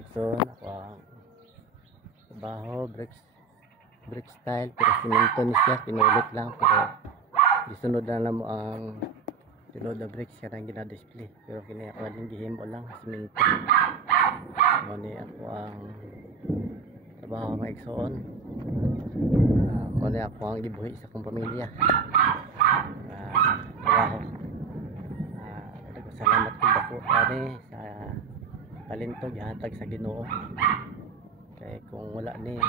Erickson, ako ang trabaho, brick style, pero simento ni siya, pinulit lang, pero isunod na lang mo ang sunod na bricks ka na ginadisplay, pero kini ako lang gihimo lang, simento. Muni ako ang trabaho ng Erickson. Muni ako ang gibuhi sa akong pamilya. Trabaho. Salamat kung dako ani sa talento gihatag sa Ginoo. Kay kung wala ni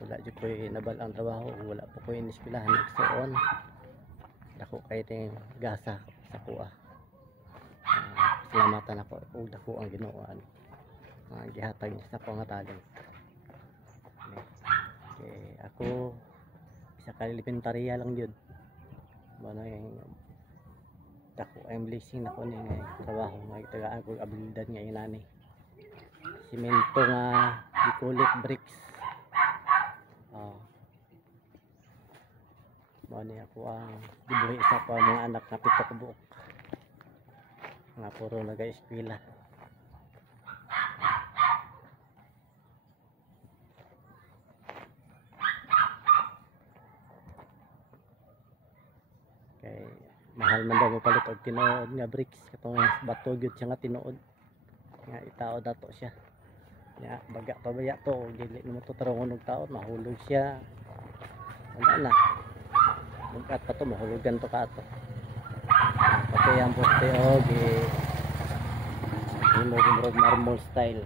wala jud ko nabal ang trabaho, wala po ko iniskwelahan igsuon. Dako kay ting gasa sa kuha. Salamatan ako ug dako ang Ginoo ani. Gihatag niya sa akong talent. Okay, ako sa kalipentarya lang jud. Mano yung dako ang blessing nako ni nga trabaho may tagaan ko abilidad nga inani. Simento nga gikulit bricks. Mani ako ang gibuhi sa pa mga anak na pito ka buok. Nga puro naga-eskwela. Kay mahal man daw mo palit og tinuod nga bricks katong bato gyud siya nga tinuod nga itaod dato siya nya baga pabaya to dili mo to tarongon og taod mahulog siya wala na mugat pa to mahulugan to ka ato pati ang poste og mo marble style